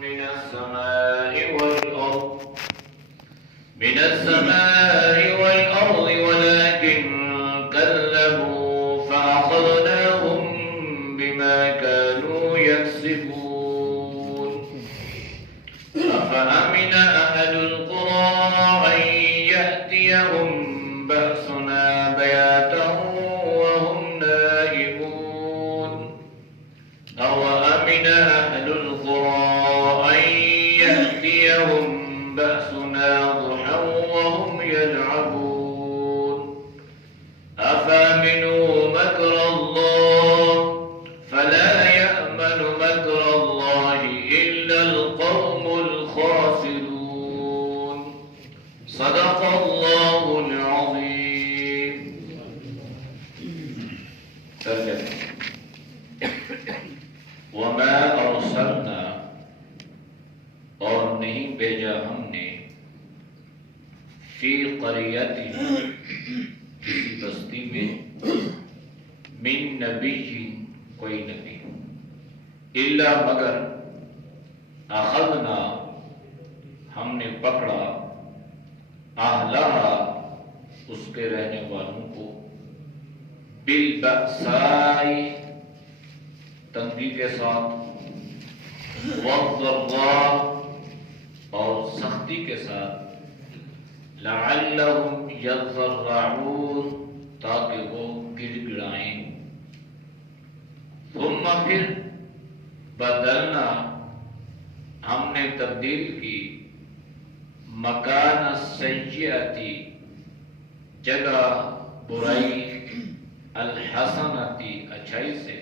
من السماء والأرض من السماء والأرض ولكن كذبوا فأخذناهم بما كانوا يكسبون أفأمن أهل القرى أن يأتيهم بأسنا بياتا وهم نائمون أو أمن أهل القرى أن يأتيهم بأسنا ضحى وهم يلعبون أفأمنوا مكر الله فلا يأمن مكر الله إلا القوم الخاسرون صدق الله العظيم. ترجمة وما أرسلنا اور نہیں بھیجا ہم نے فی قریۃ کسی بستی میں من نبی کوئی نبی الا مگر اخذنا ہم نے پکڑا اہلہا اس کے رہنے والوں کو بالبأساء تنگی کے ساتھ والضراء اور سختی کے ساتھ لعلہم یضرعون تاکہ وہ گڑ گڑائیں ثم پھر بدلنا ہم نے تبدیل کی مکان السیئتی جگہ برائی الحسنتی اچھائی سے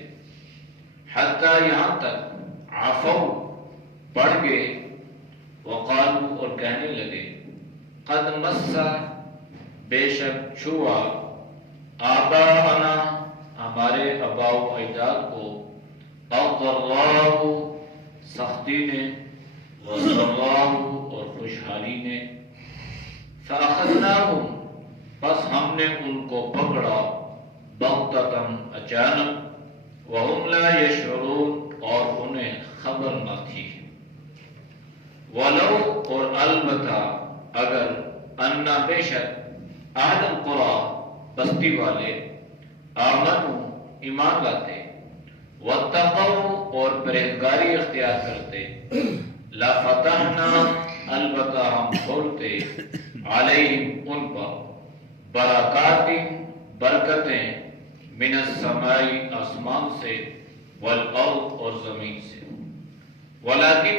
حتی یہاں تک عفو پڑھ گئے وقالو اور کہنے لگے قد مسا بے شک چھوا آباءنا ہمارے آباء و اجداد کو الضراء سختی نے والسراء اور خوشحالی نے فاخذناہم پس ہم نے ان کو پکڑا بغتۃ اچانک وہم لا یشعرون اور انہیں خبر نہ تھی ولو اور البتہ اگر انا بے شک اہل القرى بستی والے آمنوا ایمان لاتے واتقوا اور پرہیزگاری اختیار کرتے لفتحنا البتہ ہم کھولتے علیہم ان پر برکات برکتیں من السماء آسمان سے والارض اور زمین سے ولیکن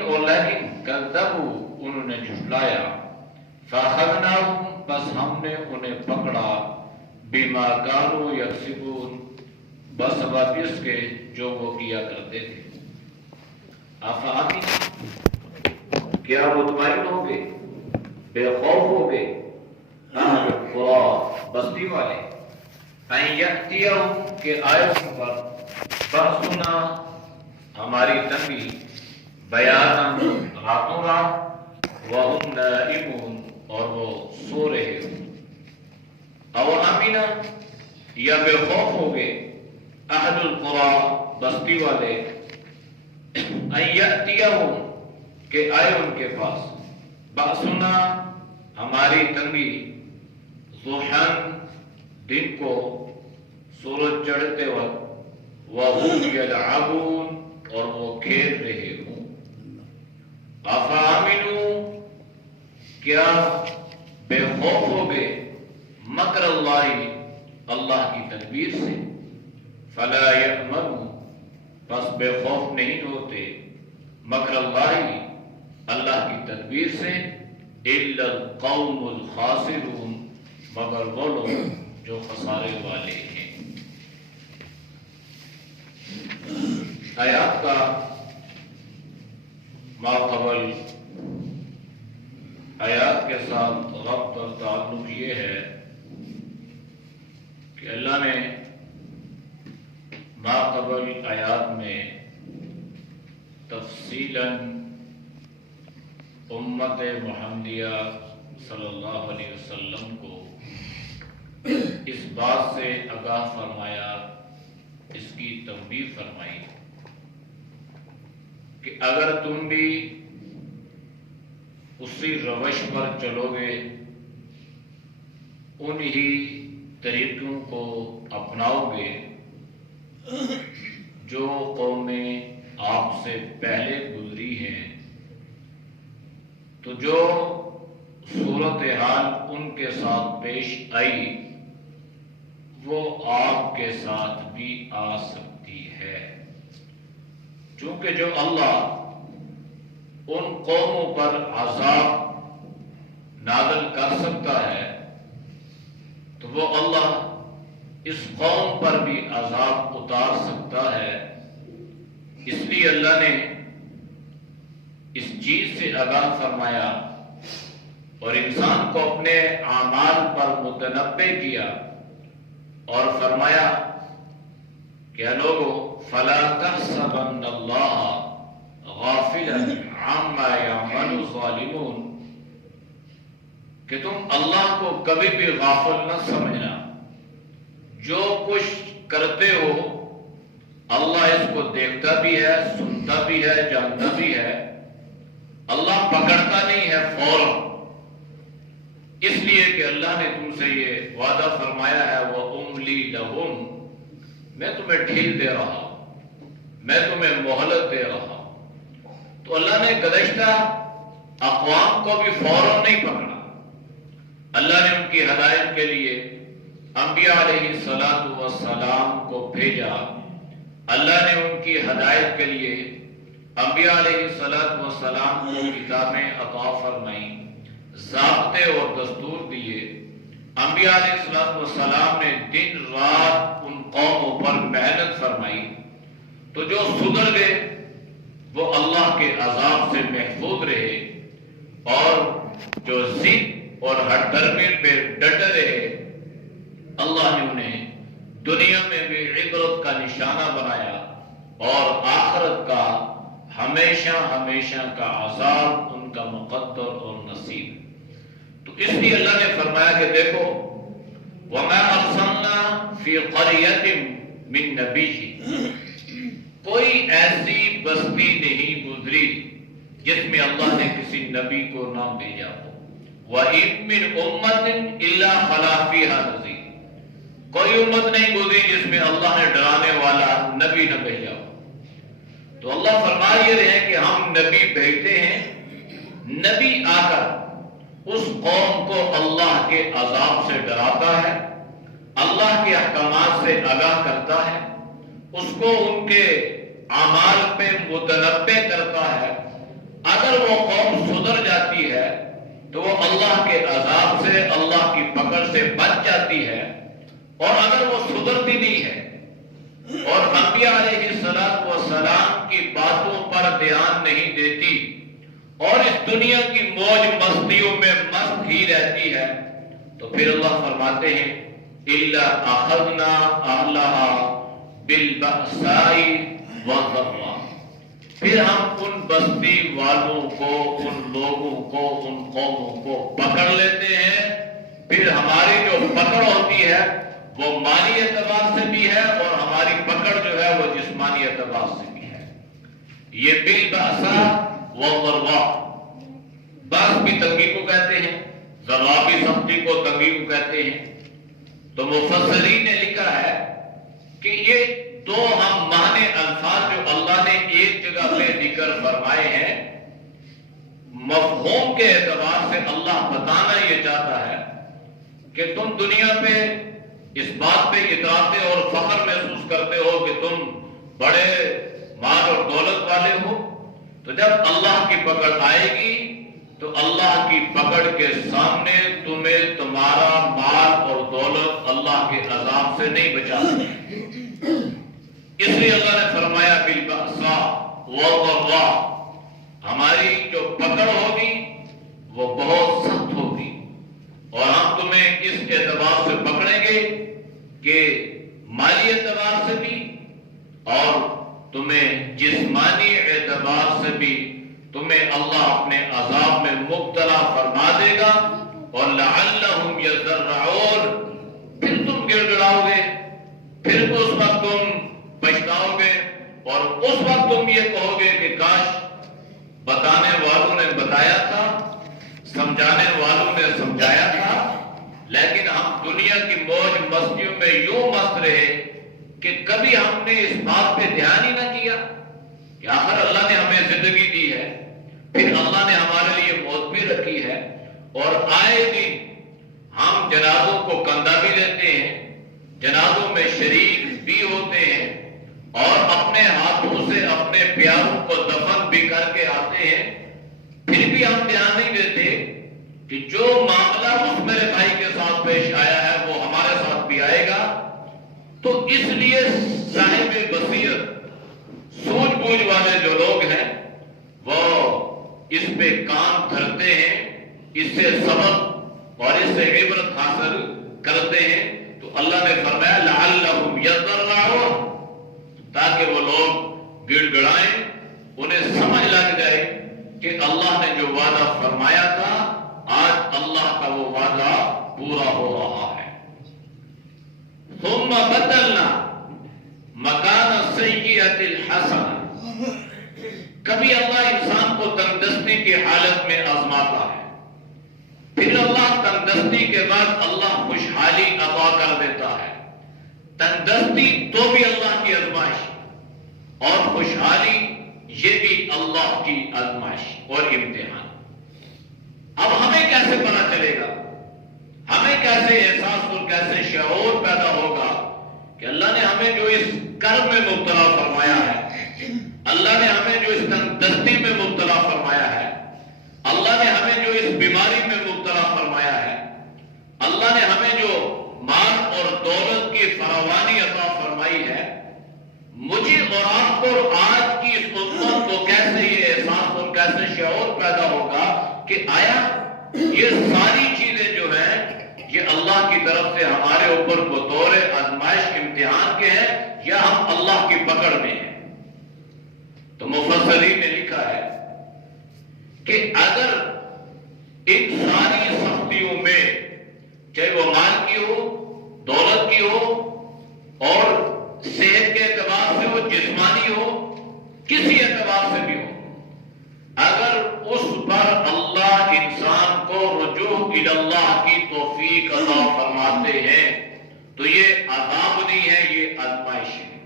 کذبوا انہوں نے جھٹلایا فاخذناہم بس ہم نے انہیں پکڑا بما کانوا یکسبون بسبب اس کے جو وہ کیا کرتے تھے افامن کیا مطمئن ہو گئے بے خوف ہو گئے اہل القرى بستی والے ان یأتیہم کہ آئے ان پر بأسنا ہماری تنگی بیاناً راتوں رات وہم نائمون اور وہ سو رہے ہوں او امنا یا بے خوف ہو گئے اہل القرى بستی والے ان یأتیہم کہ آئے ان کے پاس بأسنا ہماری تنگی ضحیٰ دن کو سورج چڑھتے وقت وَهُمْ يَلْعَبُونَ اور وہ کھیل رہے ہوں أَفَأَمِنُوا کیا بے خوف ہو گئے مکر اللہ اللہ کی تدبیر سے فَلَا يَأْمَنُوا پس بے خوف نہیں ہوتے مکر اللہ اللہ کی تدبیر سے إِلَّا الْقَوْمُ الْخَاسِرُونَ مگر وہ لوگ جو خسارے والے ہیں. آیات کا ماقبل آیات کے ساتھ ربط اور تعلق یہ ہے کہ اللہ نے ماقبل آیات میں تفصیلاً امت محمدیہ صلی اللہ علیہ وسلم کو اس بات سے آگاہ فرمایا، اس کی تنبیہ فرمائی کہ اگر تم بھی اسی روش پر چلو گے، انہی طریقوں کو اپناؤ گے جو قومیں آپ سے پہلے گزری ہیں، تو جو صورتحال ان کے ساتھ پیش آئی وہ آپ کے ساتھ بھی آ سکتی ہے، چونکہ جو اللہ ان قوموں پر عذاب نازل کر سکتا ہے تو وہ اللہ اس قوم پر بھی عذاب اتار سکتا ہے۔ اس لیے اللہ نے اس چیز سے آگاہ فرمایا اور انسان کو اپنے اعمال پر متنبہ کیا اور فرمایا کہ اے لوگو فلا تحسبن اللہ غافلا عما یعمل الظالمون، کہ تم اللہ کو کبھی بھی غافل نہ سمجھنا، جو کچھ کرتے ہو اللہ اس کو دیکھتا بھی ہے، سنتا بھی ہے، جانتا بھی ہے، اللہ پکڑتا نہیں ہے فوراً، اس لیے کہ اللہ نے تم سے یہ وعدہ فرمایا ہے وَأُمْلِي لَهُمْ، میں تمہیں ڈھیل دے رہا ہوں، میں تمہیں مہلت دے رہا ہوں۔ تو اللہ نے گزشتہ اقوام کو بھی فوراً نہیں پکڑا، اللہ نے ان کی ہدایت کے لیے انبیاء علیہ السلام کو بھیجا، اللہ نے ان کی ہدایت کے لیے انبیاء علیہ السلام کو کتابیں عطا فرمائیں، ضابطے اور دستور دیے، انبیاء علیہ السلام نے دن رات ان قوموں پر محنت فرمائی، تو جو سدھر گئے وہ اللہ کے عذاب سے محفوظ رہے، اور جو ضد اور ہر درمی پہ ڈٹ رہے اللہ نے انہیں دنیا میں بھی عبرت کا نشانہ بنایا اور آخرت کا ہمیشہ ہمیشہ کا عذاب ان کا مقدر اور نصیب۔ تو اس لیے اللہ نے فرمایا کہ دیکھو وَمَا أَرْسَلْنَا فِي قَرْيَةٍ مِّن نَبِيٍّ، کوئی ایسی بستی نہیں گزری جس میں اللہ نے کسی نبی کو نہ بھیجا ہو، وَإِن مِّنْ أُمَّةٍ إِلَّا خَلَا فِيهَا نَذِيرٌ، کوئی امت نہیں گزری جس میں اللہ نے ڈرانے والا نبی نہ بھیجا ہو۔ تو اللہ فرما یہ رہے ہیں کہ ہم نبی بھیجتے ہیں، نبی آ کر اس قوم کو اللہ کے عذاب سے ڈراتا ہے، اللہ کے احکامات سے آگاہ کرتا ہے، اس کو ان کے اعمال پہ متنبہ کرتا ہے۔ اگر وہ قوم سدھر جاتی ہے تو وہ اللہ کے عذاب سے، اللہ کی پکڑ سے بچ جاتی ہے، اور اگر وہ سدھرتی نہیں ہے اور انبیاء علیہ السلام کی باتوں پر دھیان نہیں دیتی اور اس دنیا کی موج مستیوں میں مست ہی رہتی ہے، تو پھر اللہ فرماتے ہیں إِلَّا أَخَذْنَا أَهْلَهَا بِالْبَأْسَاءِ وَالضَّرَّاءِ، پھر ہم ان بستی والوں کو، ان لوگوں کو، ان قوموں کو پکڑ لیتے ہیں۔ پھر ہماری جو پکڑ ہوتی ہے وہ مالی اعتبار سے بھی ہے اور ہماری پکڑ جو ہے وہ جسمانی اعتبار سے بھی ہے۔ یہ بالبأساء والضراء، باس بھی تنگی کو کہتے ہیں، ضراء بھی سختی کو، تنگی کو کہتے ہیں۔ تو مفسرین نے لکھا ہے کہ یہ دو ہم معنی الفاظ جو اللہ نے ایک جگہ پہ ذکر فرمائے ہیں، مفہوم کے اعتبار سے اللہ بتانا یہ چاہتا ہے کہ تم دنیا پہ اس بات پہ اتراتے اور فخر محسوس کرتے ہو کہ تم بڑے مال اور دولت والے ہو، تو جب اللہ کی پکڑ آئے گی تو اللہ کی پکڑ کے سامنے تمہیں تمہارا مال اور دولت اللہ کے عذاب سے نہیں بچا سکے۔ اس لیے اللہ نے فرمایا بالبأساء والضراء، ہماری جو پکڑ ہوگی وہ بہت سخت ہوگی، اور ہم تمہیں اس اعتبار سے پکڑیں گے کہ مالی اعتبار سے بھی اور تمہیں جسمانی اعتبار سے بھی تمہیں اللہ اپنے عذاب میں مبتلا فرما دے گا، اور لعلہم یضرعون، پھر تم گڑ گڑاؤ گے، پھر اس وقت تم پچھتاؤ گے، اور اس وقت تم یہ کہو گے کہ کاش بتانے والوں نے بتایا تھا سمجھانے والوں نے سمجھایا تھا، لیکن ہم دنیا کی موج مستیوں میں یوں مست رہے کہ کبھی ہم نے اس بات پہ دھیان ہی نہ کیا کہ آخر اللہ نے ہمیں زندگی دی ہے، پھر اللہ نے ہمارے لیے موت بھی رکھی ہے، اور آئے دن ہم جنازوں کو کندھا بھی دیتے ہیں، جنازوں میں شریک بھی ہوتے ہیں، اور اپنے ہاتھوں سے اپنے پیاروں کو دفن بھی کر کے آتے ہیں، پھر بھی ہم دھیان نہیں دیتے کہ جو معاملہ اس میرے بھائی کے ساتھ پیش آیا ہے وہ ہمارے ساتھ بھی آئے گا۔ تو اس لیے صاحب بصیرت سوجھ بوجھ والے جو لوگ ہیں وہ اس پہ کام دھرتے ہیں، اس سے سبق اور اس سے عبرت حاصل کرتے ہیں۔ تو اللہ نے فرمایا لعلہم یضرعون، تاکہ وہ لوگ گڑ گڑائیں، انہیں سمجھ لگ جائے کہ اللہ نے جو وعدہ فرمایا تھا آج اللہ کا وہ وعدہ پورا ہو رہا ہے۔ ثم بدلنا مکان السیئۃ الحسنہ، کبھی اللہ انسان کو تندرستی کی حالت میں آزماتا ہے، پھر اللہ تندرستی کے بعد اللہ خوشحالی عطا کر دیتا ہے۔ تندرستی تو بھی اللہ کی آزمائش اور خوشحالی یہ بھی اللہ کی آزمائش اور امتحان۔ اب ہمیں کیسے پتہ چلے گا، ہمیں کیسے احساس اور کیسے شعور پیدا ہوگا کہ اللہ نے ہمیں جو اس کرب میں مبتلا فرمایا ہے، اللہ نے ہمیں جو اس تندرستی میں مبتلا فرمایا ہے، اللہ نے ہمیں جو اس بیماری میں مبتلا فرمایا ہے، اللہ نے ہمیں جو مال اور دولت کی فراوانی عطا فرمائی ہے، مجھے اور آپ کو آج کی اس امت کو کیسے یہ احساس اور کیسے شعور پیدا ہوگا کہ آیا یہ ساری چیزیں جو ہیں یہ اللہ کی طرف سے ہمارے اوپر بطور آزمائش امتحان کے ہیں یا ہم اللہ کی پکڑ میں ہیں۔ تو مفسرین نے لکھا ہے کہ اگر ان ساری سختیوں میں چاہے وہ مال کی ہو، دولت کی ہو، اور صحت کے اعتبار سے وہ جسمانی ہو، کسی اعتبار سے بھی ہو، اگر اس پر اللہ انسان کو رجوع الی اللہ کی توفیق عطا فرماتے ہیں تو یہ عذاب نہیں ہے، یہ آزمائش ہے،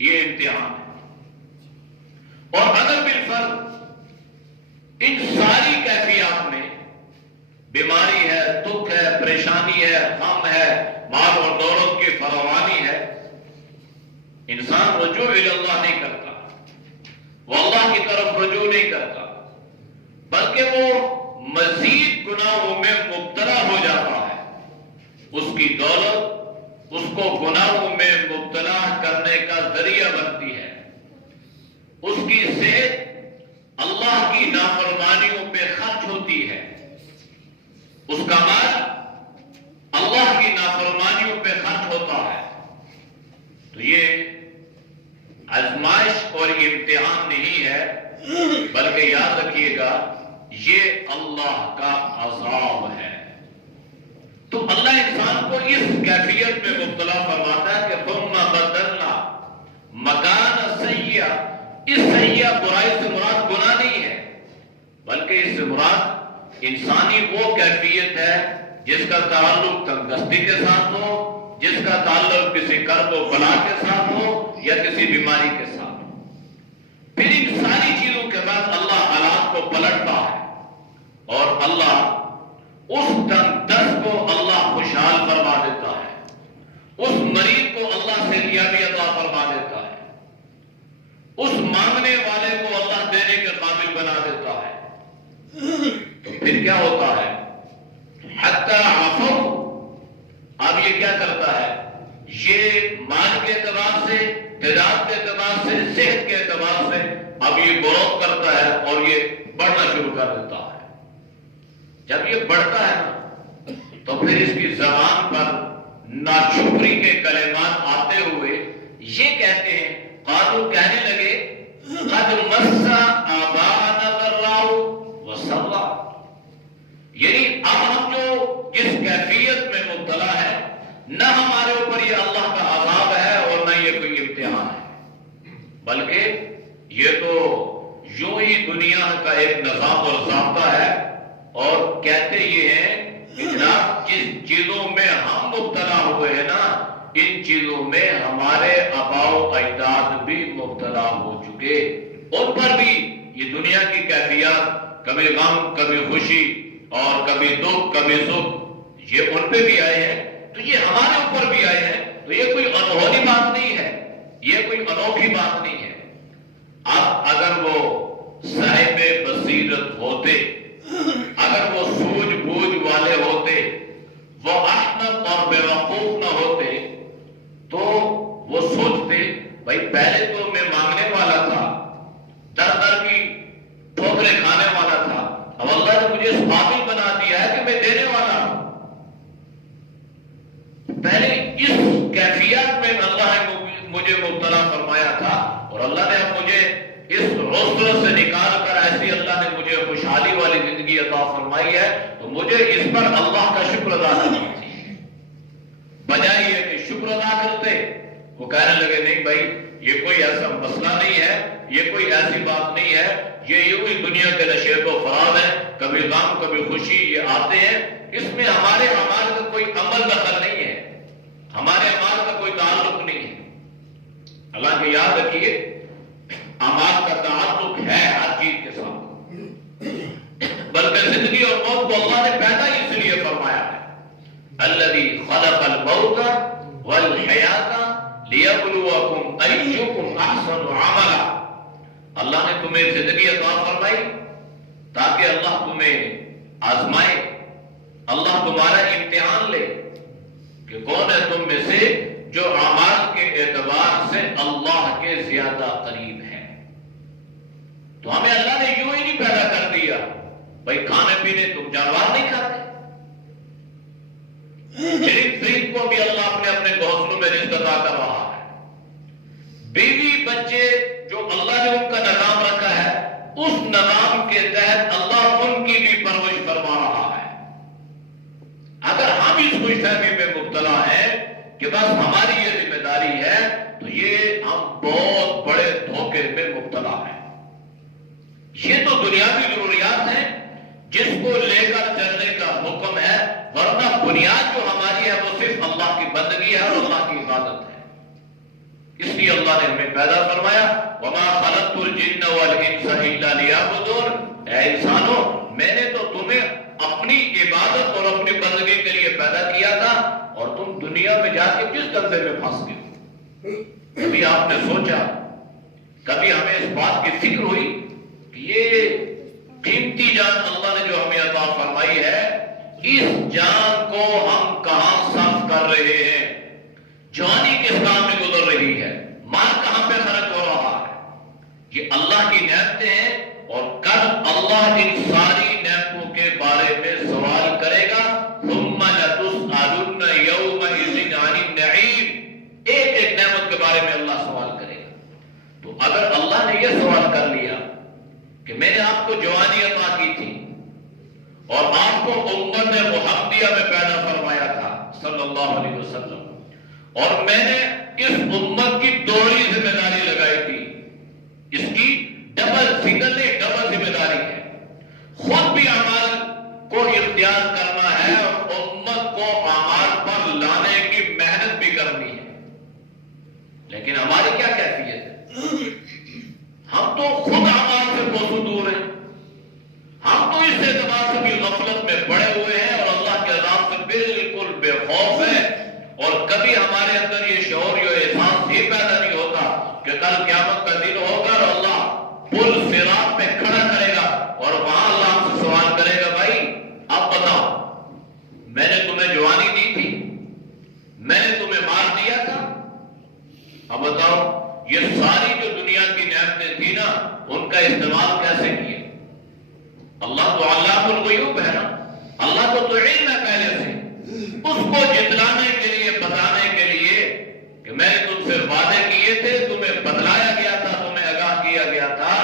یہ امتحان ہے۔ اور اگر بالفرض ان ساری کیفیات میں بیماری ہے، دکھ ہے، پریشانی ہے، غم ہے، مال اور دولت کی فراوانی ہے، انسان رجوع الی اللہ نہیں کرتا، وہ اللہ کی طرف رجوع نہیں کرتا، بلکہ وہ مزید گناہوں میں مبتلا ہو جاتا ہے، اس کی دولت اس کو گناہوں میں مبتلا کرنے کا ذریعہ بنتی ہے، اس کی صحت اللہ کی نافرمانیوں پہ خرچ ہوتی ہے، اس کا مال اللہ کی نافرمانیوں پہ خرچ ہوتا ہے۔ تو یہ آزمائش اور امتحان نہیں ہے، بلکہ یاد رکھیے گا یہ اللہ کا عذاب ہے۔ تو اللہ انسان کو اس کیفیت میں مبتلا فرماتا ہے کہ ثم بدلنا مکان السیئۃ، اس سیئہ برائی سے مراد گناہ نہیں ہے، بلکہ اس سے مراد انسانی وہ کیفیت ہے جس کا تعلق تندرستی کے ساتھ ہو، جس کا تعلق کسی کرب و بلا کے ساتھ ہو یا کسی بیماری کے ساتھ ہو۔ پھر ان ساری چیزوں کے بعد اللہ حالات کو پلٹتا ہے اور اللہ اس تندرست کو اللہ خوشحال فرما دیتا ہے، اس مریض کو اللہ سے نیابی عطا فرما دیتا ہے، اس مانگنے والے کو اللہ دینے کے قابل بنا دیتا ہے۔ تو پھر کیا ہوتا ہے؟ حتی عفو، اب یہ کیا کرتا ہے؟ یہ مال کے اعتبار سے، تعداد کے اعتبار سے، صحت کے اعتبار سے اب یہ گروتھ کرتا ہے اور یہ بڑھنا شروع کر دیتا ہے۔ جب یہ بڑھتا ہے نا تو پھر اس کی زبان پر ناشکری کے کلمات آتے ہوئے یہ کہتے ہیں، قالوا کہنے لگے، قد مس آباءنا الضراء والسراء، یعنی اب ہم جو اس کیفیت میں مبتلا ہے، نہ ہمارے اوپر یہ اللہ کا عذاب ہے اور نہ یہ کوئی امتحان ہے، بلکہ یہ تو یوں ہی دنیا کا ایک نظام اور ضابطہ ہے اور کہتے یہ ہیں کہ جناب جس چیزوں میں ہم مبتلا ہوئے ہیں نا، ان چیزوں میں ہمارے آباء و اجداد بھی مبتلا ہو چکے، ان پر بھی یہ دنیا کی کیفیات، کبھی غم کبھی خوشی اور کبھی دکھ کبھی سکھ، یہ ان پہ بھی آئے ہیں، تو یہ ہمارے اوپر بھی آئے ہیں، تو یہ کوئی انہونی بات نہیں ہے، یہ کوئی انوکھی بات نہیں ہے۔ اب اگر وہ صاحب بصیرت ہوتے، اگر وہ سوجھ بوجھ والے ہوتے، وہ احمق اور بیوقوف نہ ہوتے، تو وہ سوچتے بھائی پہلے تو میں مانگنے والا تھا، در در کی ٹھوکریں کھانے والا تھا، اب اللہ نے مجھے اس قابل بنا دیا ہے کہ میں دینے والا ہوں۔ پہلے اس کیفیت میں اللہ نے مجھے مبتلا فرمایا تھا، اور اللہ نے اب مجھے اس عسر سے نکال کر ایسی اللہ نے مجھے خوشحالی والی زندگی عطا فرمائی ہے، تو مجھے اس پر اللہ کا شکر ادا کرنا چاہیے۔ بجائے یہ کہ شکر ادا کرتے، وہ کہنے لگے نہیں بھائی یہ کوئی ایسا مسئلہ نہیں ہے، یہ کوئی ایسی بات نہیں ہے، یہ یوں ہی دنیا کے نشیب و فراز ہے، کبھی غم کبھی خوشی یہ آتے ہیں، اس میں ہمارے اعمال کا کوئی عمل دخل نہیں ہے، ہمارے اعمال کا کوئی تعلق نہیں ہے۔ حالانکہ یاد رکھیے اعمال کا تعلق ہے ہر چیز کے ساتھ، بلکہ زندگی اور موت کو اللہ نے پیدا ہی اس لیے فرمایا ہے، الذی خلق الموت والحیات لیبلوکم ایکم احسن عملا۔ اللہ نے تمہیں زندگی عطا فرمائی تاکہ اللہ تمہیں آزمائے، اللہ تمہارا امتحان لے کہ کون ہے تم میں سے جو اعمال کے اعتبار سے اللہ کے زیادہ قریب ہے۔ تو ہمیں اللہ نے یوں ہی نہیں پیدا کر دیا بھائی کھانے پینے تم جانور نہیں کھاتے، پرند کو بھی اللہ اپنے گھونسلوں میں رزق عطا کر رہا ہے، بیوی بچے جو اللہ نے ان کا نظام رکھا ہے اس نظام کے تحت اللہ ان کی بھی پرورش فرما رہا ہے۔ اگر ہم اس خوش فہمی میں مبتلا ہیں کہ بس ہماری یہ ذمہ داری ہے، تو یہ ہم بہت بڑے دھوکے میں مبتلا ہیں۔ یہ تو دنیاوی ضروریات ہیں جس کو لے کر چلنے کا حکم ہے، ورنہ بنیاد جو ہماری ہے وہ صرف اللہ کی بندگی ہے اور اللہ کی عبادت ہے۔ اس لیے اللہ نے ہمیں پیدا فرمایا وَمَا خَلَقْتُ الْجِنَّ وَالْإِنسَ إِلَّا لِيَعْبُدُونَ، اے انسانوں میں نے تو تمہیں اپنی عبادت اور اپنی بندگی کے لیے پیدا کیا تھا، اور تم دنیا میں جا کے کس دندے میں پھنس گئے؟ کبھی آپ نے سوچا، کبھی ہمیں اس بات کی فکر ہوئی کہ یہ قیمتی جان اللہ نے جو ہمیں عطا فرمائی ہے، اس جان کو ہم کہاں صرف کر رہے ہیں؟ جوانی کس کام میں گزر رہی ہے؟ مال کہاں پہ خرچ ہو رہا ہے؟ یہ اللہ کی نعمتیں ہیں، اور کل اللہ ان ساری نعمتوں کے بارے میں سوال کرے گا، ثم لتسألن یومئذ عن النعیم، ایک ایک نعمت کے بارے میں اللہ سوال کرے گا۔ تو اگر اللہ نے یہ سوال کر لیا کہ میں نے آپ کو جوانی عطا کی تھی اور آپ کو امت محمدیہ میں پیدا فرمایا تھا صلی اللہ علیہ وسلم، اور میں نے اس امت کی دوہری ذمہ داری لگائی تھی، اس کی سنگل نہیں ڈبل ذمہ داری ہے، خود بھی اعمال کو اختیار کرنا ہے اور امت کو اعمال پر لانے کی محنت بھی کرنی ہے۔ لیکن ہماری کیا کیفیت ہے؟ ہم تو خود اعمال سے کوسوں دور ہیں، ہم تو اس اعتبار سے بھی غفلت میں پڑے ہوئے ہیں اور اللہ کے عذاب سے بالکل بے خوف ہے، اور کبھی ہمارے اندر یہ شعور یہ احساس ہی پیدا نہیں ہوتا کہ کل قیامت کا دن ہوگا اور اللہ پل صراط پہ کھڑا کرے گا اور وہاں اللہ ہم سے سوال کرے گا، بھائی اب بتاؤ میں نے تمہیں جوانی دی تھی، میں نے تمہیں مار دیا تھا، اب بتاؤ یہ ساری جو دنیا کی نعمتیں تھی نا ان کا استعمال کیسے کیا؟ اللہ تو علام الغیوب ہے نا، اللہ کو علم ہے پہلے سے، اس کو جتلانے کے لیے بتانے کے لیے کہ میں نے تم سے وعدے کیے تھے، تمہیں بتلایا گیا تھا، تمہیں آگاہ کیا گیا تھا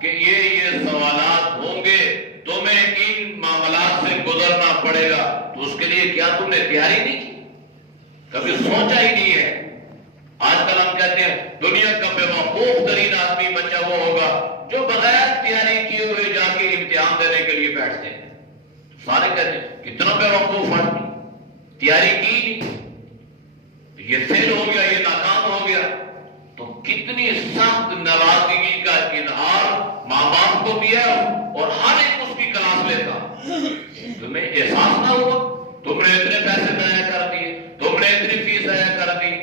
کہ یہ سوالات ہوں گے، تمہیں ان معاملات سے گزرنا پڑے گا، تو اس کے لیے کیا تم نے تیاری نہیں کی؟ کبھی سوچا ہی نہیں ہے۔ آج کل ہم کہتے ہیں دنیا کا بے وقوف ترین آدمی بچہ وہ ہوگا جو بغیر تیاری کیے ہوئے جا کے امتحان دینے کے لیے بیٹھتے ہیں۔ سارے کہتے ہیں کتنا بے وقوف آدمی، تیاری کی نہیں، یہ فیل ہو گیا، یہ ناکام ہو گیا. تو کتنی سخت ناراضگی کا اظہار ماں باپ کو بھی ہے اور ہر ایک اس کی کلاس لیتا. تمہیں احساس نہ ہوا، تم نے اتنے پیسے ضائع کر دیے، تم نے اتنی فیس ضائع کر دی.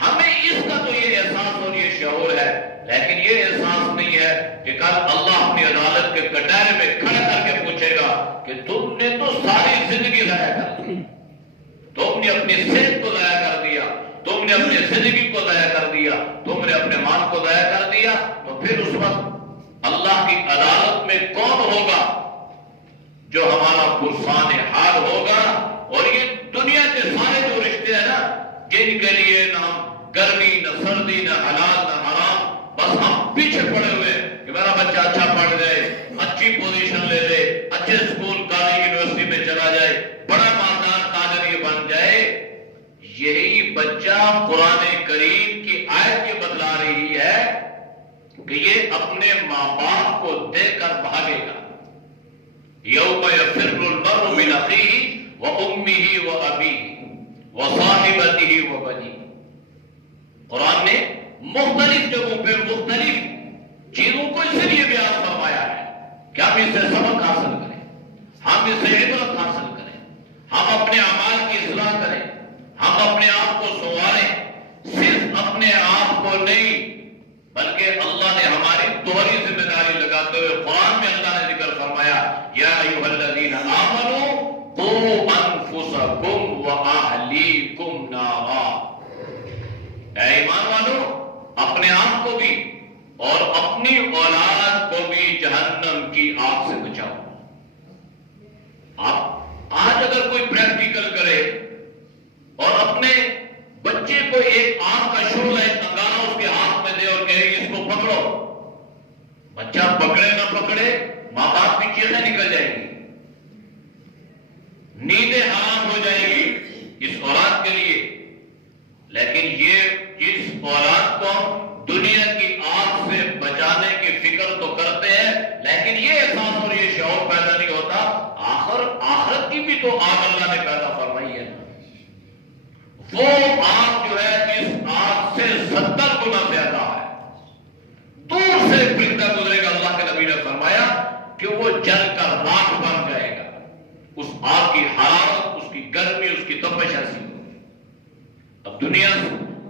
ہمیں اس کا تو یہ احساس اور یہ شعور ہے، لیکن یہ احساس نہیں ہے کہ کل اللہ اپنی عدالت کے کٹہرے میں کھڑا کر کے پوچھے گا کہ تم نے تو ساری زندگی ضائع کر دی، تم نے اپنی صحت کو ضائع کر دیا، تم نے اپنی زندگی کو ضائع کر دیا، تم نے اپنے مال کو ضائع کر دیا. تو پھر اس وقت اللہ کی عدالت میں کون ہوگا جو ہمارا پرسان حال ہوگا؟ اور یہ دنیا کے سارے جو رشتے ہیں نا، جن کے لیے نہ گرمی نہ سردی نہ حلال نہ حرام، بس ہم پیچھے پڑے ہوئے کہ میرا بچہ اچھا پڑھ جائے، اچھی پوزیشن لے لے، اچھے اسکول کالج یونیورسٹی میں چلا جائے، بڑا مالدار تاجر یہ بن جائے. یہی بچہ قرآن کریم کی آیت یہ بتلا رہی ہے کہ یہ اپنے ماں باپ کو دیکھ کر بھاگے گا. یوم یفر المرء من اخیہ وامہ وابیہ وصاحبتہ وبنیہ. قرآن نے مختلف جگہوں پہ مختلف چیزوں کو اس لیے بیان فرمایا ہے کہ ہم اس سے سبق حاصل کریں، ہم اس سے عبرت حاصل کریں، ہم اپنے اعمال کی اصلاح کریں، ہم اپنے آپ کو سنواریں. صرف اپنے آپ کو نہیں بلکہ اللہ نے ہماری دوہری ذمہ داری لگاتے ہوئے قرآن میں اللہ نے ذکر فرمایا یا ایھا الذین آمنوا قوا انفسکم واہلیکم نارا. اے ایمان والو، اپنے آپ کو بھی اور اپنی اولاد کو بھی جہنم کی آگ سے بچاؤ. آپ آج اگر کوئی پریکٹیکل کرے اور اپنے بچے کو ایک آگ کا شعلہ ایک انگارہ اس کے ہاتھ میں دے اور کہے اس کو پکڑو، بچہ پکڑے نہ پکڑے ماں باپ کی چیخیں نکل جائیں گی، نیندیں حرام ہو جائیں گی اس اولاد کے لیے. لیکن یہ اس اولاد کو دنیا کی آگ سے بچانے کی فکر تو کرتے ہیں، لیکن یہ احساس اور یہ شعور پیدا نہیں ہوتا آخرت کی بھی تو آگ اللہ نے پیدا فرمائی ہے. وہ آگ جو ہے اس آگ سے 70 گنا زیادہ ہے. دور سے پرندہ گزرے گا، اللہ کے نبی نے فرمایا کہ وہ جل کر راکھ بن جائے گا. اس آگ کی حرارت، اس کی گرمی، اس کی تپش ایسی ہوگی. اب دنیا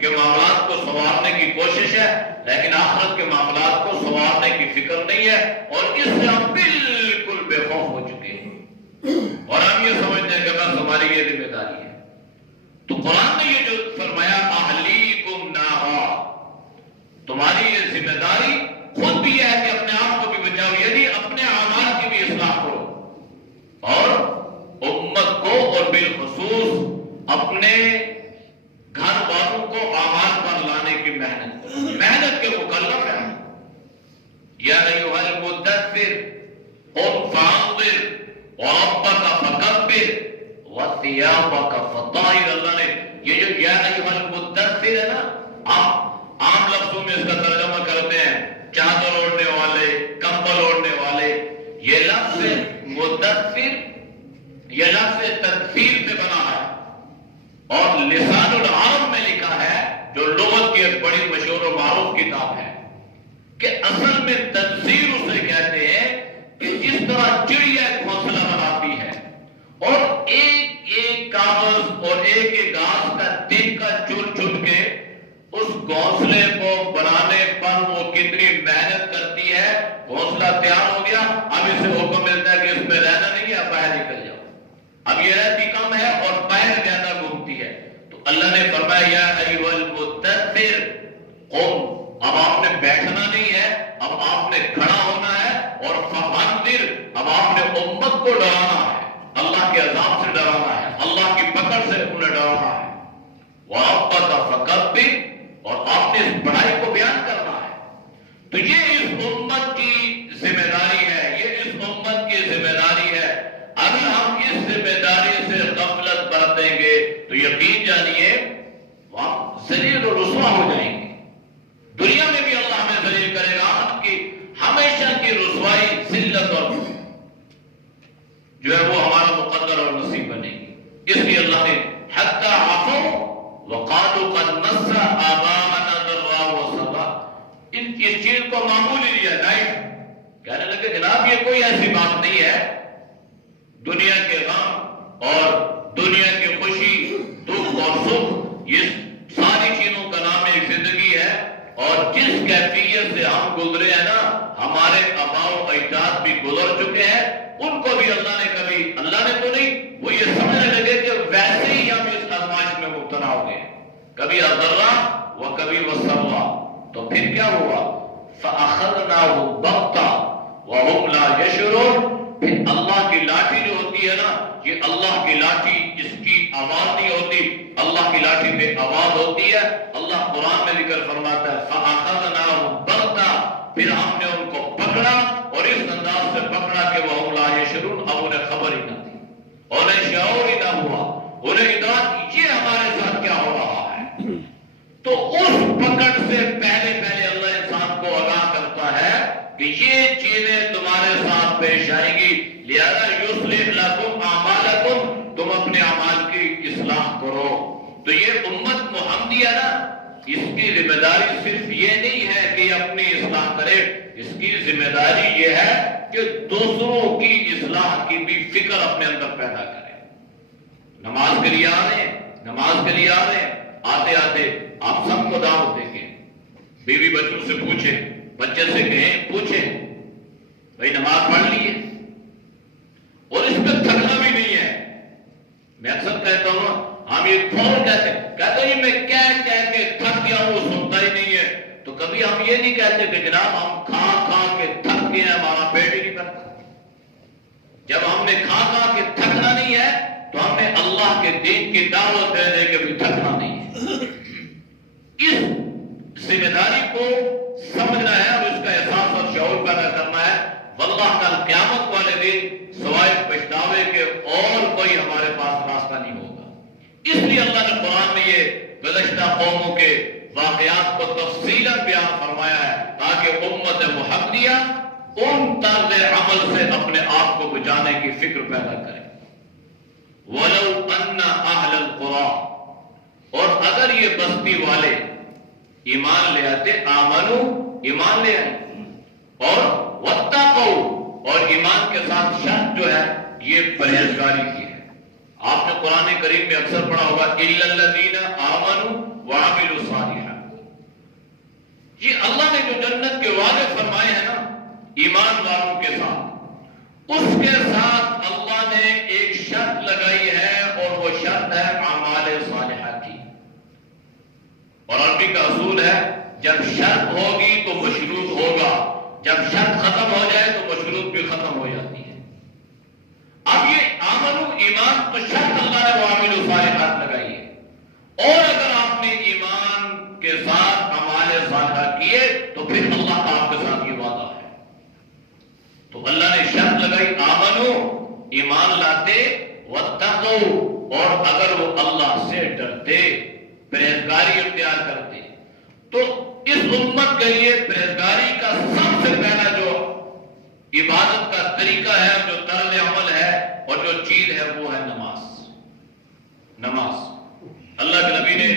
کے معاملات کو سنوارنے کی کوشش ہے، لیکن آخرت کے معاملات کو سنوارنے کی فکر نہیں ہے، اور اس سے ہم بالکل بے خوف ہو چکے ہیں اور ہم یہ سمجھتے ہیں کہ بس ہماری یہ ذمہ داری ہے. تو قرآن نے یہ جو فرمایا اہلیکم نارا، تمہاری یہ ذمہ داری خود بھی ہے کہ اپنے آپ کو بھی بچاؤ، یعنی اپنے اعمال کی بھی اصلاح کرو اور امت کو اور بالخصوص اپنے گھر والوں کو اعمال پر لانے کی محنت کرو. محنت کے مکلف ہے. یا ایھا المدثر قم فانذر وربک فکبر وثیابک فطہر. اللہ نے یہ جو یا ایھا المدثر ہے نا، عام لفظوں میں اس کا ترجمہ کرتے ہیں چادر اوڑھنے والے، کمبل اوڑھنے والے. یہ لفظ مدثر یہ لفظ تدثیر سے بنا ہے اور لسان العرب میں لکھا ہے، جو لغت کی ایک بڑی مشہور و معروف کتاب ہے، کہ اصل میں تدثیر اسے کہتے ہیں کہ جس طرح چڑیا ایک گھونسلہ بناتی ہے اور ایک ایک کاغذ اور ایک ایک گھاس کا تنکا چن چن کے اس گھونسلے کو بنانے پر وہ کتنی محنت کرتی ہے. گھونسلہ تیار ہو گیا، اب اسے حکم ملتا ہے کہ اس میں رہنا نہیں ہے، اب باہر نکل جاؤ. اب یہ رہتی کم ہے اور باہر زیادہ گھومتی ہے. تو اللہ نے فرمایا یا ایھا المدثر قم، اب آپ نے بیٹھنا نہیں ہے، اب آپ نے کھڑا ہونا ہے، اور فانذر، اب آپ نے امت کو ڈرانا ہے، اللہ کے عذاب سے ڈرانا ہے، اللہ کی پکڑ سے انہیں ڈرانا ہے. وربک فکبر، اور آپ نے اس بڑائی کو بیان کرنا ہے. تو یہ اس امت کی ذمہ داری ہے، یہ اس امت کی ذمہ داری ہے. اگر ہم اس ذمہ داری سے غفلت برتیں گے تو یقین جانیے ہم ذلیل و رسوا ہو جائیں گے. دنیا میں بھی اللہ ہمیں ذلیل کرے گا. ہم کی ہمیشہ کی رسوائی، ذلت اور جو ہے وہ ہمارا مقدر اور نصیب بنے گی. اس لیے اللہ نے حتی عفو وقالوا قد مس آباءنا ضراء وسبا، اس چیز کو معمولی لیا لائف. کہنے لگے جناب یہ کوئی ایسی بات نہیں ہے، دنیا کے غم اور دنیا کی خوشی، دکھ اور سکھ، یہ ساری چیزوں کا نام ایک زندگی ہے. اور جس کیفیت سے ہم گزرے ہیں نا، ہمارے آباء و اجداد بھی گزر چکے ہیں، ان کو بھی اللہ نے کبھی، اللہ نے تو نہیں، وہ یہ سمجھنے لگے کہ ویسے ہی ہم اس آزمائش میں مبتلا ہو گئے، کبھی الضرا و کبھی والسرا. تو پھر کیا ہوا؟ فَأَخَذْنَاهُ بَغْتَةً وَهُمْ لَا يَشْعُرُونَ. پھر اللہ کی لاٹھی جو ہوتی ہے نا، یہ اللہ کی لاٹھی، اس کی آواز نہیں ہوتی، اللہ کی لاٹھی پہ آواز ہوتی ہے. اللہ قرآن میں ذکر فرماتا ہے فَأَخَذْنَاهُ بَغْتَةً، پھر ہم نے ان کو پکڑا، اور اس انداز سے پکڑا کہ وَهُمْ لَا يَشْعُرُونَ، اب انہیں خبر ہی نہ تھی، انہیں شعور ہی نہ ہوا، انہیں ادراک یہ ہمارے ساتھ کیا ہو رہا ہے. تو اس پکڑ سے پہلے اللہ انسان کو آگاہ کرتا ہے کہ یہ چیزیں تمہارے ساتھ پیش آئیں گی، لہذا یصلح لکم اعمالکم، تم اپنے اعمال کی اصلاح کرو. تو یہ امت محمدیہ نا، اس کی ذمہ داری صرف یہ نہیں ہے کہ یہ اپنی اصلاح کرے، اس کی ذمہ داری یہ ہے کہ دوسروں کی اصلاح کی بھی فکر اپنے اندر پیدا کرے. نماز کے لیے آ رہے ہیں، آتے آتے آپ سب کو دعوت دیں گے، بیوی بچوں سے پوچھیں، بچے سے پوچھیں بھائی نماز پڑھ لیے، اور اس پہ تھکنا بھی نہیں ہے. میں اکثر کہتا ہوں ہم یہ فوراً کہتے ہیں میں کہہ کے تھک گیا ہوں، سنتا ہی نہیں ہے. تو کبھی ہم یہ نہیں کہتے کہ جناب ہم کھا کے تھک گئے ہیں، ہمارا پیٹ ہی نہیں بھرتا. جب ہم نے کھا کے تھکنا نہیں ہے تو ہم نے اللہ کے دین کی دعوت دے کے بھی تھکنا نہیں ہے. اس ذمہ داری کو سمجھنا ہے اور اس کا احساس اور شعور پیدا کرنا ہے. واللہ کل قیامت والے دن سوائے پچھتاوے کے اور کوئی ہمارے پاس راستہ نہیں ہوگا. اس لیے اللہ نے قرآن میں یہ گزشتہ قوموں کے واقعات کو تفصیلا بیان فرمایا ہے تاکہ امت محمدیہ ان طرز عمل سے اپنے آپ کو بچانے کی فکر پیدا کرے. وَلَوْ أَنَّ أَهْلَ الْقُرَىٰ، اور اگر یہ بستی والے ایمان لے آتے، آمنو ایمان لے آئے، اور وَاتَّقَوْا اور ایمان کے ساتھ شرط جو ہے یہ پرہیزگاری کی ہے. آپ نے قرآن کریم میں اکثر پڑھا ہوگا إِلَّا الَّذِينَ آمَنُوا وَعَمِلُوا الصَّالِحَاتِ. یہ اللہ نے جو جنت کے وعدے فرمائے ہیں نا ایمان والوں کے ساتھ، اس کے ساتھ اللہ نے ایک شرط لگائی ہے، اور وہ شرط ہے اعمال صالحہ کی. اور عربی کا اصول ہے جب شرط ہوگی تو مشروط ہوگا، جب شرط ختم ہو جائے تو مشروط بھی ختم ہو جاتی ہے. اب یہ آمنو ایمان تو شرط اللہ نے وہ عامل صالحات لگائی ہے، اور اگر آپ نے ایمان کے ساتھ اعمال صالحہ کیے تو پھر اللہ کا آپ کے ساتھ یہ وعدہ ہے. تو اللہ نے شرط لگائی آمنو ایمان لاتے، واتقوا اور اگر وہ اللہ سے ڈرتے، پرہیزگاری اختیار کرتے. تو اس امت کے لیے پرہیزگاری کا سب سے پہلا جو عبادت کا طریقہ ہے، جو طرز عمل ہے اور جو چیز ہے وہ ہے نماز. اللہ کے نبی نے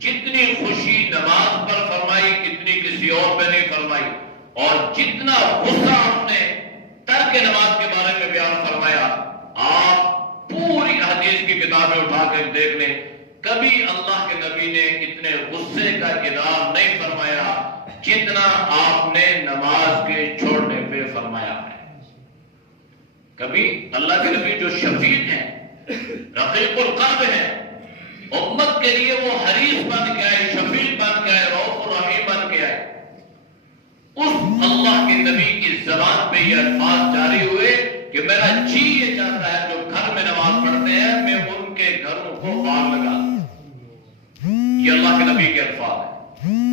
جتنی خوشی نماز پر فرمائی اتنی کسی اور پہ نہیں فرمائی، اور جتنا غصہ آپ نے ترک نماز کے بارے میں بیان فرمایا، آپ پوری حدیث کی کتابیں اٹھا کے دیکھ لیں، کبھی اللہ کے نبی نے اتنے غصے کا اظہار نہیں فرمایا جتنا آپ نے نماز کے چھوڑنے پہ فرمایا ہے. کبھی اللہ کے نبی جو شفیق ہیں، رقیق القلب ہیں، امت کے لیے وہ حریص بن کے آئے، شفیق بن کے آئے، رؤوف الرحیم بن کے آئے. اس اللہ کے نبی کی زبان پہ یہ الفاظ جاری ہوئے کہ میرا جی یہ چاہتا ہے جو گھر میں نماز پڑھتے ہیں میں ان کے گھروں کو باغ لگا دوں. یہ اللہ کے نبی کے الفاظ ہیں.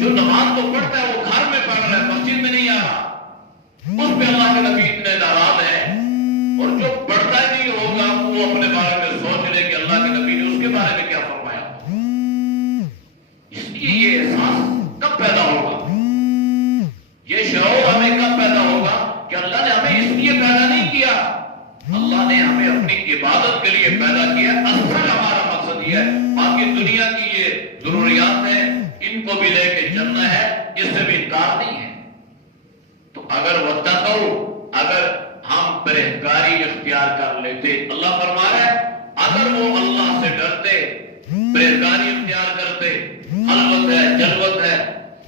جو نماز تو پڑھتا ہے وہ گھر میں پڑھ رہا ہے، مسجد میں نہیں آ رہا، اس پہ اللہ کے نبی اتنے ناراض ہیں. اور جو پڑھتا ہی نہیں ہوگا وہ اپنے بارے میں سوچ لے کہ اللہ کے نبی نے اس کے بارے میں کیا فرمایا. اس لیے یہ احساس کب پیدا ہوگا، یہ شعور ہمیں کب پیدا ہوگا کہ اللہ نے ہمیں اس لیے پیدا نہیں اللہ نے ہمیں اپنی عبادت کے لیے پیدا کیا، اصل ہمارا مقصد یہ ہے، باقی دنیا کی یہ ضروریات ہیں ان کو بھی لے کے چلنا ہے، اس سے بھی انکار نہیں ہے۔ تو اگر وَاتَّقَوْا، اگر ہم پرہیزگاری اختیار کر لیتے، اللہ فرما رہا ہے اگر وہ اللہ سے ڈرتے، پرہیزگاری اختیار کرتے، خلوت ہے، جلوت ہے،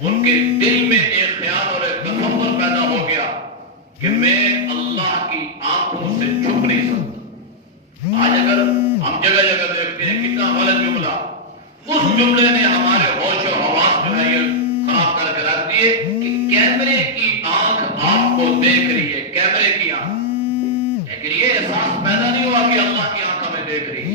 ان کے دل میں ایک خیال اور ایک تصور پیدا ہو گیا کہ میں اللہ کی آنکھوں سے چھپ نہیں سکتا۔ آج اگر ہم جگہ جگہ دیکھتے ہیں کتنا غلط جملہ، اس جملے نے ہمارے ہوش و حواس جو ہے یہ خراب کر کے رکھ دیے کہ کیمرے کی آنکھ آپ کو دیکھ رہی ہے، کیمرے کی آنکھ، لیکن یہ احساس پیدا نہیں ہوا کہ اللہ کی آنکھ ہمیں دیکھ رہی ہے۔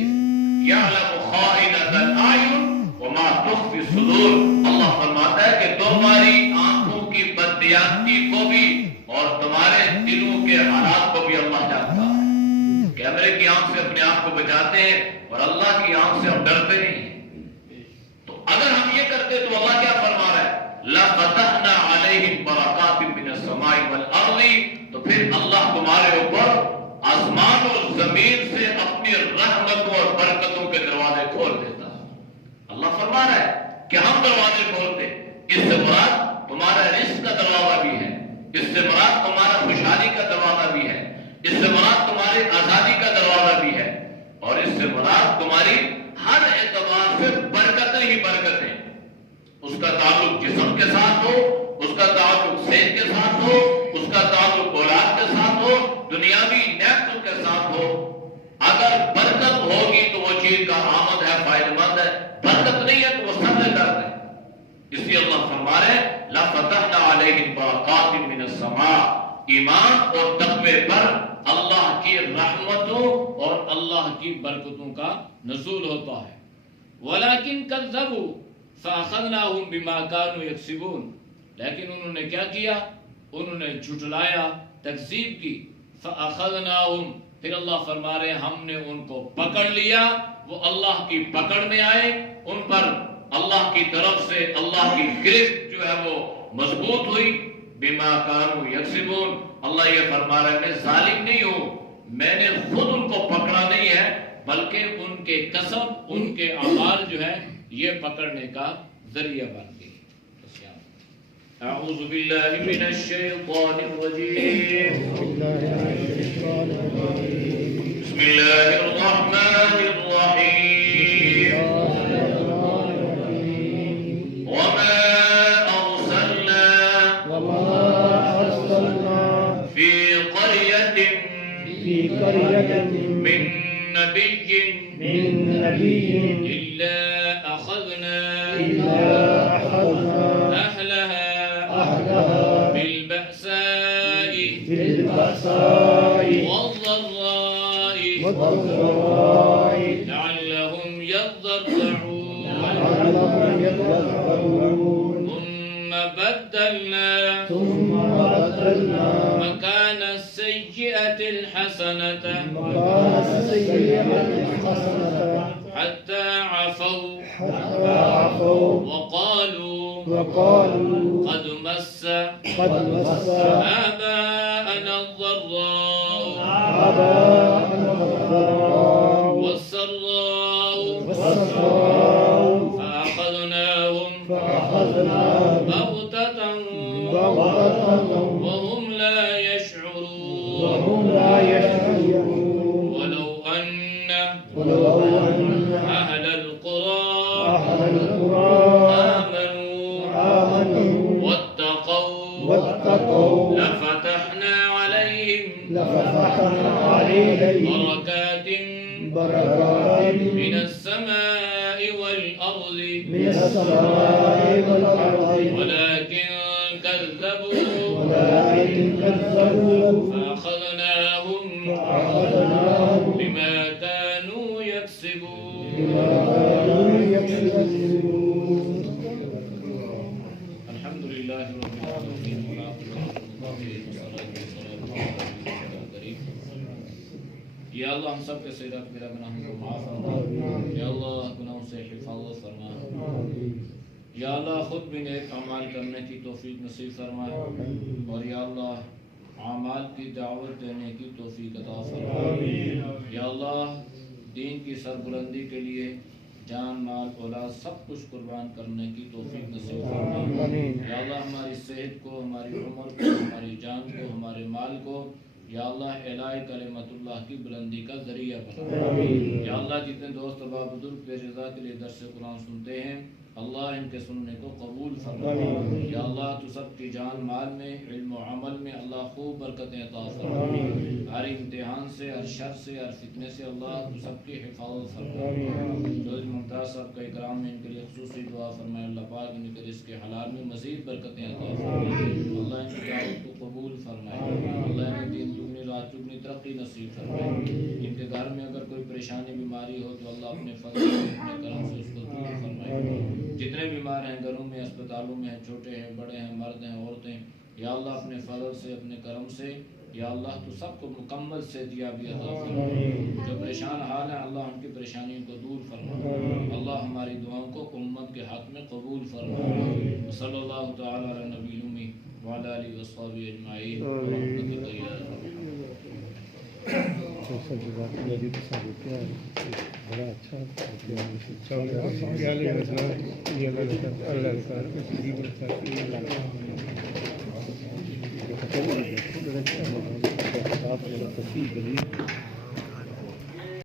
یعلم خائنۃ الاعین وما تخفی الصدور، اللہ فرماتا ہے کہ تمہاری آنکھوں کی بددیانتی کو بھی اور تمہارے دلوں کے حالات کو بھی اللہ جانتا ہے۔ کیمرے کی آنکھ سے اپنے آپ کو بچاتے ہیں اور اللہ کی آنکھ سے ہم ڈرتے نہیں ہیں۔ تو اگر ہم یہ کرتے تو اللہ کیا فرما رہا ہے؟ لَفَتَحْنَا عَلَيْهِمْ بَرَكَاتٍ مِّنَ السَّمَاءِ وَالْأَرْضِ، تو پھر اللہ تمہارے اوپر آسمان اور زمین سے اپنی رحمتوں اور برکتوں کے دروازے کھول دیتا ہے۔ اللہ فرما رہا ہے کہ ہم دروازے کھولتے، اس سے مراد تمہارا رزق کا دروازہ بھی ہے، اس سے مراد تمہارا خوشحالی کا دروازہ بھی ہے، اس سے مراد تمہاری آزادی کا دروازہ بھی ہے، اور اس سے مراد تمہاری ہر اعتبار سے برکتیں ہی برکتیں، اس کا تعلق جسم کے ساتھ ہو، اس کا تعلق صحت کے ساتھ ہو، اس کا تعلق اولاد کے ساتھ ہو، دنیاوی نعمتوں کے ساتھ ہو۔ اگر برکت ہوگی تو وہ چیز کا آمد ہے، فائدہ مند ہے، برکت نہیں ہے تو وہ سب سے درد ہے۔ اس لیے اللہ فرما رہے ہیں لَفَتَحْنَا عَلَيْهِمْ بَرَكَاتٍ مِّنَ السَّمَاءِ، ایمان اور تقوی پر اللہ کی رحمتوں اور اللہ کی برکتوں کا نزول ہوتا ہے۔ وَلَكِنْ كَذَّبُوا فَأَخَذْنَاهُمْ بِمَا كَانُوا يَكْسِبُونَ، لیکن انہوں نے کیا کیا؟ انہوں نے جھٹلایا، تکذیب کی۔ فَأَخَذْنَاهُمْ، پھر اللہ فرما رہے ہیں ہم نے ان کو پکڑ لیا، وہ اللہ کی پکڑ میں آئے، ان پر اللہ کی طرف سے اللہ کی گرفت جو ہے وہ مضبوط ہوئی۔ بما كانوا يكسبون، اللہ یہ فرما رہا ہے میں ظالم نہیں ہوں، میں نے خود ان کو پکڑا نہیں ہے بلکہ ان کے کسب، ان کے اعمال جو ہے یہ پکڑنے کا ذریعہ بن گئی۔ اعوذ باللہ من الشیطان الرجیم، بسم اللہ الرحمن الرحیم، وما أرسلنا في قرية من نبي إلا أخذنا أهلها بالبأساء والضراء لعلهم يضرعون ثم بدلنا مكان السيئة الحسنة حتى عفوا وقالوا قد مس آباءنا الضراء والسراء فأخذناهم بغتة وهم لا يشعرون ولو أن أهل القرى آمنوا واتقوا لفتحنا عليهم بركات من السماء والأرض ولكن كذبوا فأخذناهم بما كانوا يكسبون۔ الحمد لله رب العالمين یا اللہ ہم سب کے سیرت میرا گناہوں کو معاف فرما، یا اللہ گناہوں سے حفاظت فرما، یا اللہ خود بھی نیک اعمال کرنے کی توفیق نصیب فرما، اور یا اللہ اعمال کی دعوت دینے کی توفیق عطا فرما۔ یا اللہ دین کی سربلندی کے لیے جان مال اولاد سب کچھ قربان کرنے کی توفیق نصیب فرما۔ یا اللہ ہماری صحت کو، ہماری عمر کو، ہماری جان کو، ہمارے مال کو یا اللہ اعلاء کلمت اللہ کی بلندی کا ذریعہ بنا۔ یا اللہ جتنے دوست احباب بزرگ تیری رضا کے لیے درس قرآن سنتے ہیں اللہ ان کے سننے کو قبول فرما۔ یا اللہ تو سب کی جان مال میں، علم و عمل میں اللہ خوب برکتیں عطا فرما۔ ہر امتحان سے، ہر شر سے، ہر فتنے سے اللہ تو سب کی حفاظت فرما۔ چودھری ممتاز صاحب کا اکرام میں ان کے لیے خصوصی دعا فرمائے اللہ پاک ان کے رزق حلال میں مزید برکتیں عطا فرمائے۔ اللہ ان کی دعوت کو قبول فرمائے۔ اللہ انہیں دین دگنی رات چگنی ترقی نصیب فرمائے۔ ان کے گھر میں اگر کوئی پریشانی بیماری ہو تو اللہ اپنے فضل سے، اپنے کرم سے اس کو دور فرمائے۔ جتنے بیمار ہیں گھروں میں، اسپتالوں میں ہیں، چھوٹے ہیں، بڑے ہیں، مرد ہیں، عورتیں، یا اللہ اپنے فضل سے، اپنے کرم سے یا اللہ تو سب کو مکمل صحتیابی عطا فرما۔ جو پریشان حال ہیں اللہ ان کی پریشانیوں کو دور فرما۔ اللہ ہماری دعاؤں کو امت کے حق میں قبول فرما۔ صلی اللہ تعالی علی نبی الامی وعلی آلہ وصحبہ اجمعین برحمتک یا ارحم بڑا اچھا